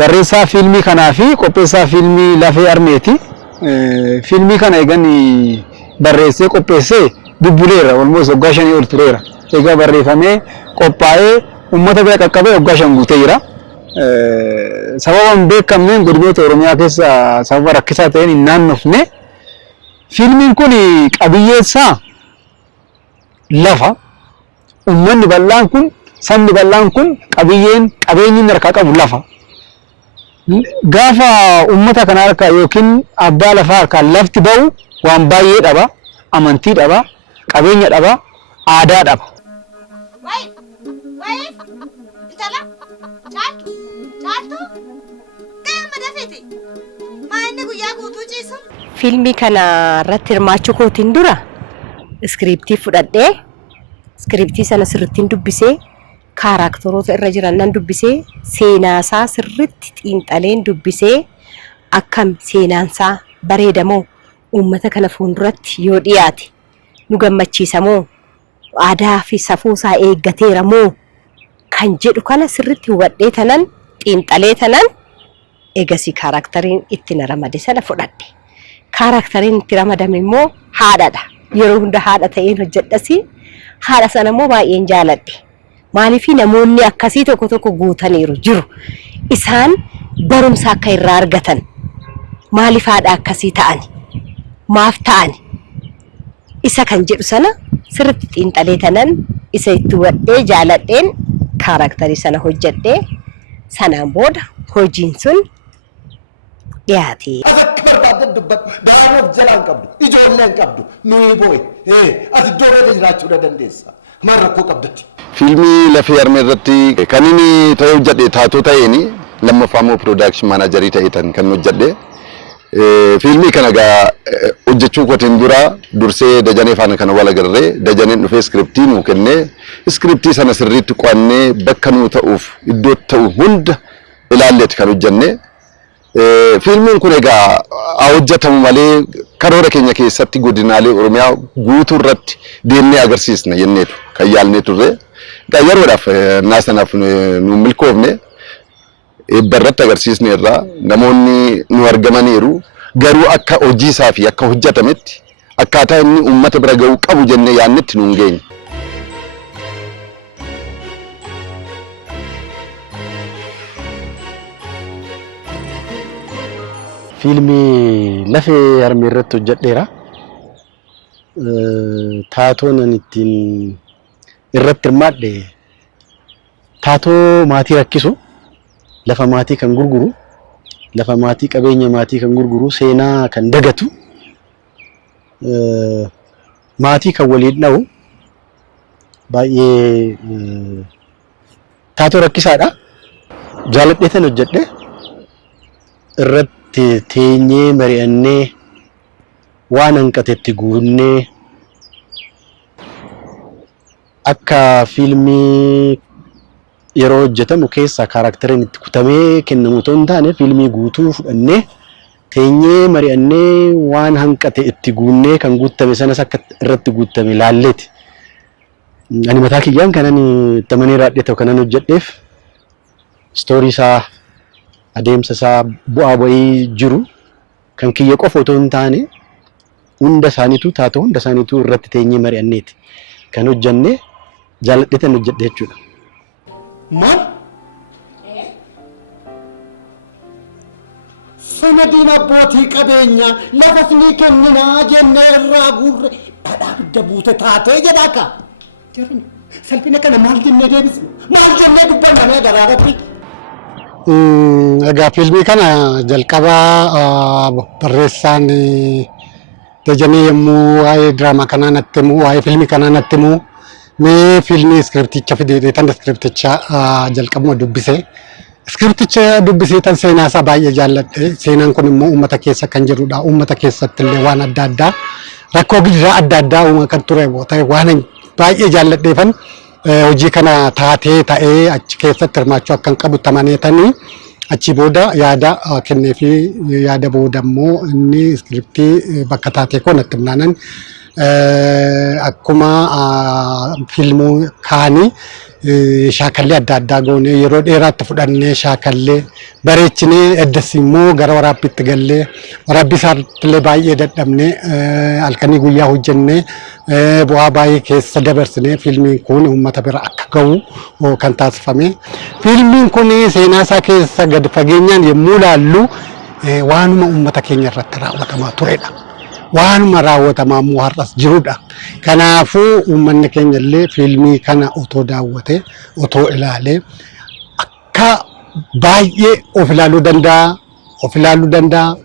barreessaa fiilmii kanaa fi qopheessaa fiilmii Lafee Armeeti. Fiilmii kana eeganii barreessee qopheessee bubbuleera walumatti waggaa 5 ol tureera. Egaa barreeffamee qophaa'ee uummata bira qaqqabee waggaa 5 guutee jira. Sababa hin beekamneen godinoota Oromiyaa keessa sababa rakkisaa ta'een hin naannofne. Fiilmiin kun qabiyyeessaa lafa uummanni bal'aan kun sabni bal'aan kun qabeenyi harkaa qabu lafa. Gaafa uummata kana harkaa yookiin abbaa lafaa harkaa lafti ba'u waan baay'ee dhaba, amantii dhaba, qabeenya dhaba, aadaa dhaba. Fiilmii kana irratti hirmaachuu kootiin dura iskiriiptii fudhadhee iskiriiptii sana sirriittiin dubbisee kaaraakteroota irra jiran nan dubbisee seenaasaa sirriitti xiinxaleen dubbisee akkam seenaansaa bareedamoo uummata kana fuulduratti yoo dhiyaate nu gammachiisamoo aadaa fi safuusaa eeggateeramoo kan jedhu kana sirriitti hubadhee tanan xiinxalee tanan eegasii kaaraakteriin itti na ramade sana fudhadhe. Kaaraakteriin itti ramadame immoo haadhaadha. Yeroo hunda haadha ta'een hojjedhasi haadha sana immoo baay'een jaaladhe. Maaliif namoonni akkasii tokko tokko guutaniiru jiru. Isaan barumsa akka irraa argatan. Maaliif haadha akkasii ta'ani? Maaf ta'ani? Isa kan jedhu sana sirriitti xiinxalee tanan isa itti hubadhee jaaladheen kaaraakterii sana hojjedhee sanaan booda hojiin sun dhiyaate. Daanoof jalaan qabdu, ijoolleen qabdu, nuyi boo'e. Ati iddoo jiraachuu dandeessa. Maal rakkoo qabdatti? Fiilmii Lafee Armee irratti kan inni ta'ee hojjedhe taatoo ta'eeni lammaffaa immoo piroodakshin maanajarii ta'eetan kan hojjedhe. Fiilmii kana egaa hojjechuu kootiin dura dursee Dajanee faana kana wal agarree Dajaneen dhufee iskiriptii nuu kennee iskiriptii sana sirriitti qo'annee bakka nuu ta'uuf iddoo ta'u hunda ilaalleeti kan hojjenne. Fiilmiin kun egaa hojjetamu malee karoora keenya keessatti godinaalee Oromiyaa guutuu irratti deemnee agarsiisna jenneetu kan yaalnee turre. Egaa yeroodhaaf naasanaaf nu milkoofne eebbarratti agarsiisne irraa namoonni nu argamaniiru garuu akka hojii isaa fi akka hojjetametti akkaataa inni uummata bira ga'uu qabu jennee yaannetti nu hin geenye. Fiilmii Lafee Armee irratti hojjedheera. Taatoon ani ittiin irratti hirmaadhe taatoo maatii rakkisu, lafa maatii kan gurguru, lafa maatii qabeenya maatii kan gurguru, seenaa kan dagatu, maatii kan waliin dha'u baay'ee taatoo rakkisaadha. Jaaladhee tan hojjedhe irratti teenyee mari'annee waan hanqatetti guunnee akka fiilmii yeroo hojjetamu keessa kaaraakteriin itti kutamee kennamu ta'uu hin taane fiilmii guutuu fudhannee teenyee mari'annee waan hanqate itti guunnee kan guutame sanas akka irratti guutame laalleeti. Ani mataa kiyyaan kanan itti amanee raadhee ta'u kanan hojjedheef istoorii isaa adeemsa isaa bu'aa ba'ii jiru kan kiyya qofa otoo hin taane hunda isaaniitu taatoo hunda isaaniitu irratti teenyee mari'anneeti kan hojjenne jaaladhee tan hojjedhe jechuudha. Maal? Sanadiin abbootii qabeenyaa lafa sinii kenninaa jennee irraa guurre dhadhaa bidda buute taatee jedhaa kaa. Salphina kana maal jennee deebisna? Maal jennee dubbanna garaarratti? Egaa fiilmii kana jalqabaa barreessaan Dajanee yommuu waa'ee diraamaa kanaa natti himu, waa'ee fiilmii kanaa natti himu, mee fiilmii iskiripticha fidee tan iskiripticha jalqabuma dubbise. Iskiripticha dubbisee tan seenaa isaa baay'ee jaalladhe. Seenaan kun immoo uummata keessa kan jirudha. Uummata keessatti illee waan adda addaa rakkoo gidiraa adda addaa uuma kan ture ta'e waan baay'ee jaalladheefan hojii kana taatee ta'ee achi keessatti hirmaachuu akkan qabu tamaneetanii achi booda yaada kennee fi yaada booda immoo inni iskiriptii bakka taatee koo natti himnaanan akkuma fiilmuu kaanii shaakallee adda addaa goonee yeroo dheeraatti fudhannee shaakallee bareechinee eddas immoo gara waraabbiitti gallee waraabbii isaattillee baay'ee dadhabnee halkanii guyyaa hojjennee bu'aa baay'ee keessa dabarsinee fiilmiin kun uummata bira akka ga'u kan taasifame. Fiilmiin kun seenaa isaa keessa gad fageenyaan yommuu ilaallu waanuma uummata keenya irratti raawwatamaa turedha. Waanuma raawwatamaa immoo har'as jirudha. Kanaafuu uummanni keenya illee fiilmii kana otoo daawwatee otoo ilaalee akka baay'ee of ilaaluu danda'a.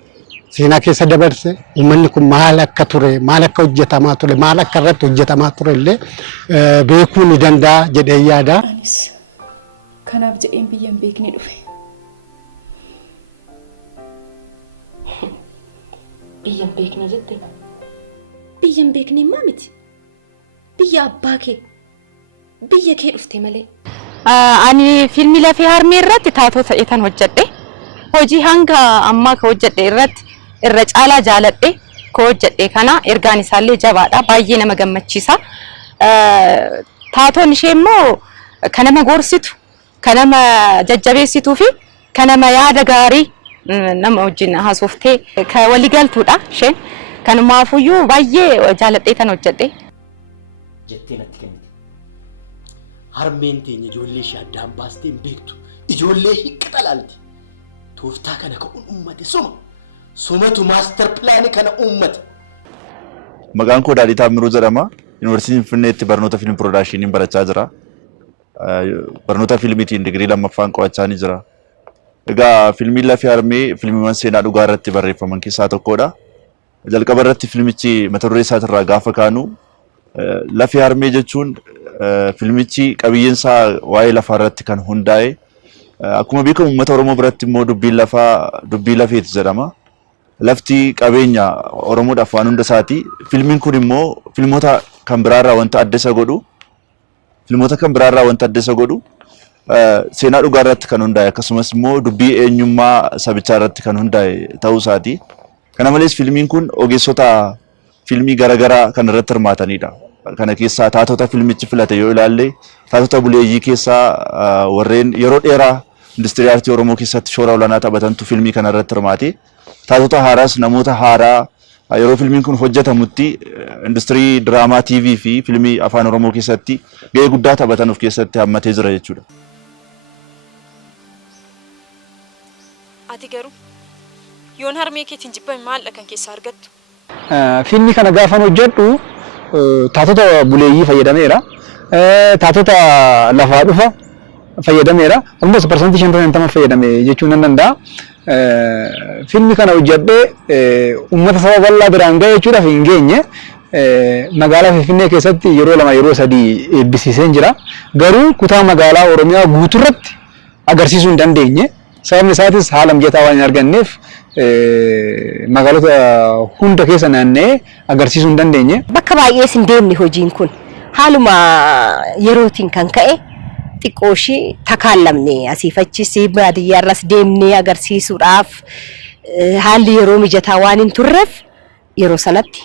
Seenaa keessa dabarse uummanni kun maal akka ture, maal akka hojjetamaa ture, maal akka irratti hojjetamaa ture illee beekuu ni danda'a jedhee yaada. Anis kanaaf jedheen biyya hin beekne dhufe. Biyya hin beekne jette. Biyya hin beekne maa miti. Biyya abbaa kee. Biyya kee dhufte malee. Ani fiilmii lafee harmee irratti taatoo ta'eetan hojjedhe. Hojii hanga ammaa ka hojjedhe irratti irra caalaa jaaladhe ka hojjedhe kana ergaan isaallee jabaadha. Baay'ee nama gammachiisa. Taatoon ishee immoo kan nama gorsitu, kan nama jajjabeessituu fi kan nama yaada gaarii nama wajjin haasoftee ka waliigaltuudha isheen. Kanumaafuyyuu baay'ee jaaladhee tan hojjedhe. Jettee natti kennite. Harmeen teenya ijoollee ishee addaan baastee hin beektu. Ijoollee hiiqa dhalaalti. Tooftaa kana kan uummate sumatu maaster pilaanii kana uummate. Maqaan koo Daadhii Taammiruu jedhama. Yuunivarsiitii Finfinneetti barnoota fiilmii piroodaakshiniin barachaa jira. Barnoota fiilmiitiin digirii lammaffaan qo'achaa ni jira. Egaa fiilmiin lafee harmee fiilmiiwwan seenaa dhugaa irratti barreeffaman keessaa tokkodha. Jalqaba irratti fiilmichi mata duree isaatirraa gaafa kaanu lafee harmee jechuun fiilmichi qabiyyeen isaa waa'ee lafaa irratti kan hundaa'e. Akkuma beekamu uummata Oromoo biratti immoo dubbiin lafaa dubbii lafeeti jedhama. Lafti qabeenya Oromoodhaaf waan hunda isaati. Fiilmiin kun immoo fiilmoota kan biraarraa wanta adda isa godhu. Fiilmoota kan biraarraa wanta adda isa godhu seenaa dhugaa irratti kan hundaa'e akkasumas immoo dubbii eenyummaa sabichaa irratti kan hundaa'e ta'uu isaati. Kana malees fiilmiin kun ogeessota fiilmii garaagaraa kan irratti hirmaatanidha. Kana keessaa taatota fiilmichi filate yoo ilaalle taatota buleeyyii keessaa warreen yeroo dheeraa industirii aartii Oromoo keessatti shoora olaanaa taphatantu fiilmii kana irratti hirmaate. Taatota haaraas namoota haaraa yeroo fiilmiin kun hojjetamutti industirii diraamaa TV fi fiilmii afaan Oromoo keessatti gahee guddaa taphatan of keessatti hammatee jira jechuudha. Ati garuu yoon harmee keetiin jibbame maal kan keessaa argattu? Fiilmii kana gaafan hojjedhu taatota buleeyyii fayyadameera. Taatota lafaa dhufa fayyadameera. Almost percentage 50% fayyadame jechuun nan danda'a. Fiilmii kana hojjedhee uummata saba bal'aa biraan ga'e jechuudhaaf hin geenye. Magaalaa Finfinnee keessatti yeroo 2 yeroo 3 eebbisiiseen jira. Garuu kutaa magaalaa Oromiyaa guutuurratti agarsiisuu hin dandeenye. Sababni isaatis haala mijataa waan hin arganneef magaalota hunda keessa naanna'ee agarsiisuu hin dandeenye. Bakka baay'ees hin deemne hojiin kun. Haaluma yerootiin kan ka'e xiqqooshii takaallamne asiif achis baadiyyaarras deemnee agarsiisuudhaaf haalli yeroo mijataa waan hin turreef yeroo sanatti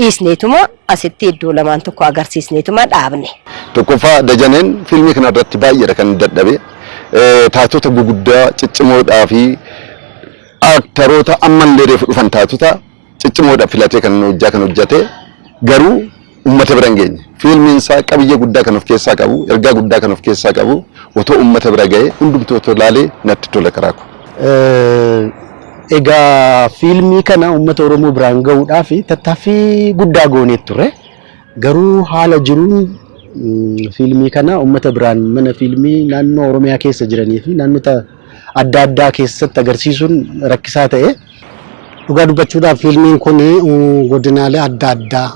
dhiisneetuma asitti iddoo lamaan tokko agarsiisneetuma dhaabne. Tokkoffaa Dajaneen fiilmii kana irratti baay'eedha kan dadhabe. Taatota guguddaa ciccimoodhaa fi aktaroota ammallee dhufan taatota ciccimoodhaaf filatee kan hojjate garuu uummata bira hin geenye. Fiilmiin isaa qabiyyee guddaa kan of keessaa qabu, ergaa guddaa kan of keessaa qabu, otoo uummata bira ga'ee hundumtuu otoo ilaalee natti tola karaa kun. Egaa fiilmii kana uummata Oromoo biraan ga'uudhaaf tattaaffii guddaa goonee ture. Garuu haala jiruun fiilmii kana uummata biraan mana fiilmii naannoo Oromiyaa keessa jiranii fi naannota adda addaa keessatti agarsiisuun rakkisaa ta'e. Dhugaa dubbachuudhaaf fiilmiin kun godinaalee adda addaa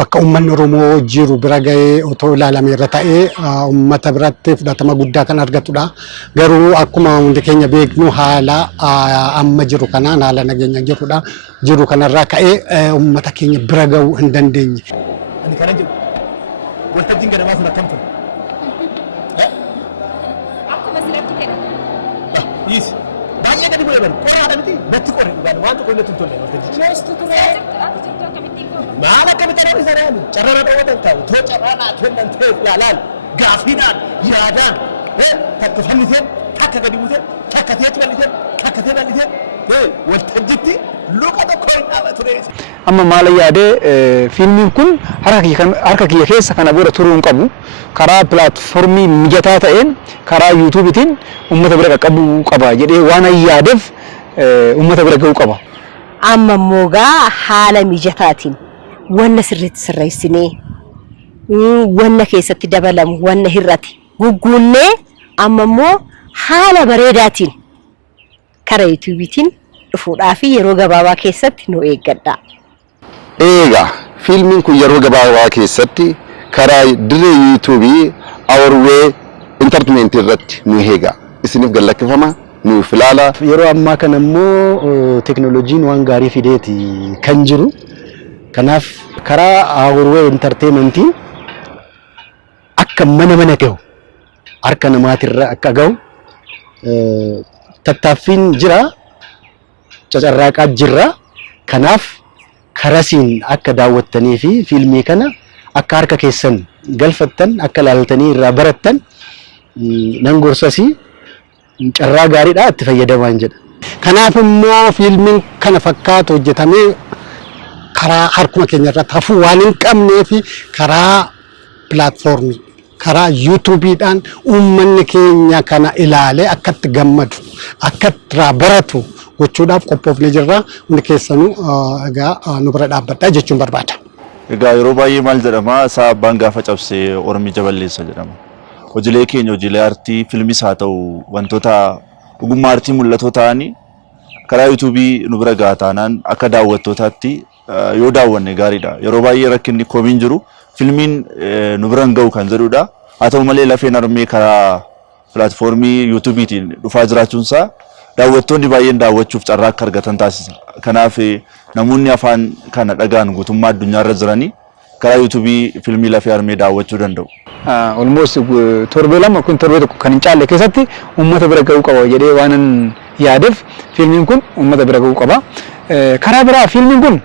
bakka uummanni Oromoo jiru bira ga'ee otoo ilaalame irra ta'ee uummata biratti fudhatama guddaa kan argatudha. Garuu akkuma hundi keenya beeknu haala amma jiru kanaan haala nageenya jirudha. Jiru kanarraa ka'ee uummata keenya bira ga'uu hin dandeenye. Ani kana jedhu waltajjiin gadamaa sun akkam ture? Akkuma silatti jedhamu. Baay'ee gadi Oromoo eeban qoraadha miti natti qorri dhugaan waan tokko illee tuntolle maal akkamitti ta'uu isa dhaani carraa dhawwatan ta'u too carraa naa kennan ta'e ilaalaan gaafiidhaan yaadaan takka fanniseen takka gadi buuseen takka teetti bal'iseen takka tee bal'iseen waltajjitti luka tokko hin dhaaba ture. Amma maal yaadee fiilmiin kun harka kiyya keessa kana booda turuu hin qabu. Karaa pilaatfoormii mijataa ta'een karaa yuutuubiitiin uummata bira qaqqabuu qaba jedhee waan yaadeef uummata bira ga'uu qaba. Amma immoo haala mijataatiin wanna sirriitti sirreessinee wanna keessatti dabalamu wanna hir'ate gugguunnee amma immoo haala bareedaatiin karaa yuutuubiitiin dhufuudhaaf yeroo gabaabaa keessatti nu eeggadha. Eegaa fiilmiin kun yeroo gabaabaa keessatti karaa dirree yuutuubii Our Way Entertainment irratti nu eega. Isiniif gallakkifama nuuf ilaala. Yeroo ammaa kana immoo teknooloojiin waan gaarii fideeti kan jiru. Kanaaf karaa Our Way Entertainment akka mana gahu harka namaatirra akka gahu tattaaffiin jira. Cacarraaqaa jirra. Kanaaf karasiin akka daawwattanii fi fiilmii kana akka harka keessan galfattan akka ilaaltanii irraa barattan nan gorsasii carraa gaariidha itti fayyadamaa jedha. Kanaaf immoo fiilmiin kana fakkaatu hojjetamee karaa harkuma keenya irratti hafuu waan hin qabnee fi karaa pilaatfoormii karaa yuutuubiidhaan uummanni keenya kana ilaalee akka itti gammadu akka irraa baratu gochuudhaaf qophoofnee jirra. Hundi keessanuu egaa nu bira dhaabbadhaa jechuun barbaada. Egaa yeroo baay'ee maal jedhama isaa abbaan gaafa cabsee ormi jaballeessa jedhama. Hojiilee keenya hojiilee aartii fiilmis haa ta'u wantoota ogummaa aartii mul'atoo ta'anii karaa yuutuubii nu bira gahaa taanaan akka daawwattootaatti yoo daawwanne gaariidha. Yeroo baay'ee rakkinni komiin jiru fiilmiin nu bira hin ga'u kan jedhudha. Haa ta'u malee lafeen armee karaa pilaatfoormii yuutuubiitiin dhufaa jiraachuunsaa daawwattoonni baay'een daawwachuuf carraa akka argatan taasisa. Kanaaf namoonni afaan kana dhagaan guutummaa addunyaarra jiranii karaa yuutuubii fiilmii lafee armee daawwachuu danda'u. Almost torbee lama kun torbee tokko kan hin caalle keessatti uummata bira ga'uu qaba jedhee waanan yaadeef fiilmiin kun uummata bira ga'uu qaba. Karaa biraa fiilmiin kun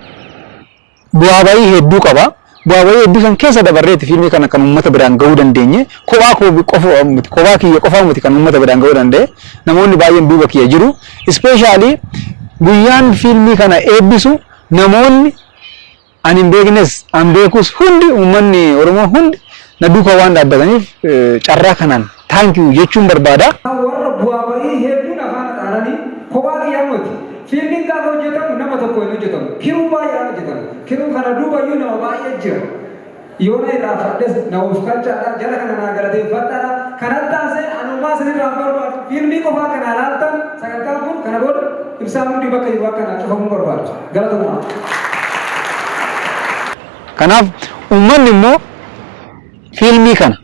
bu'aa bayii hedduu qaba. Bu'aa bayii hedduu san keessa dabarreeti fiilmii kana kan uummata biraan ga'uu dandeenye kophaa kiyya qofaa miti kan uummata biraan ga'uu danda'e namoonni baay'een duuba kiyya jiru. Ispeeshaalii guyyaan fiilmii kana eebbisu namoonni ani hin beeknes an beekus hundi uummanni Oromoo hundi na duuka waan dhaabbataniif carraa kanaan taankiyuu jechuun barbaada. Warra bu'aa bayii hedduun afaan xaaranii kophaa kiyyaa miti. Fiilmiin gaafa hojjetamu nama tokko hin hojjetamu. Kiruu baay'een hojjetamu. Kiruu kana duuba iyyuu nama baay'ee jira. Yoo na irraa fadhes na uffachaadha jara kana naa galateeffadhaadha. Kanatti taasee anumaa isinirraa barbaadu. Fiilmii qofaa kana ilaaltan sagantaan kun kana booda ibsaan hundi bakka jiru akka naa cufamuu barbaadu. Galatooma. Kanaaf uummanni immoo fiilmii kana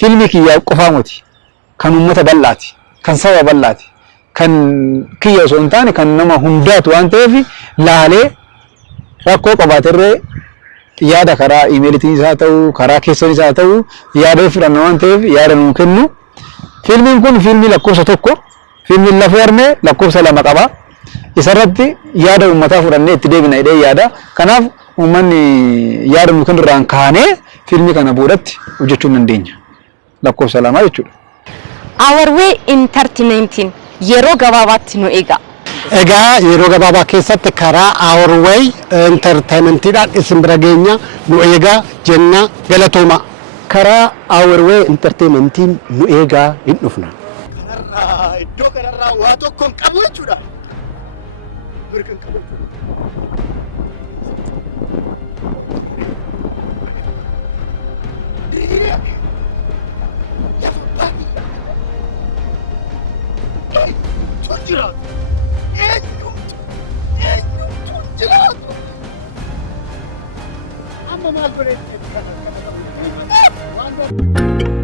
fiilmii kiyyaa qofaa miti kan uummata bal'aati kan saba bal'aati kan kiyya osoo hin taane kan nama hundaatu waan ta'eef laalee rakkoo qabaaterree yaada karaa iimeelitiin isaa ta'u karaa keessan isaa ta'u yaada fudhanna waan ta'eef yaada nuu kennu. Fiilmiin kun fiilmii lakkoofsa tokko fiilmiin lafee armee lakkoofsa lama qaba. Isarratti yaada uummataa fudhannee itti deebina jedhee yaada. Kanaaf uummanni yaada nuu kennurraan kaanee fiilmii kana boodatti hojjechuu dandeenya. Lakkoofsa lama jechuudha. Our Way Entertainment yeroo gabaabaatti nu eega. Egaa yeroo gabaabaa keessatti karaa Our Way Entertainmentidhaan isin bira geenya nu eegaa jenna galatooma. Karaa Our Way Entertainmentiin nu eegaa hin dhufna. Iddoo kanarraa waa tokko hin qabu jechuudha. Mirga hin qabu. I'm a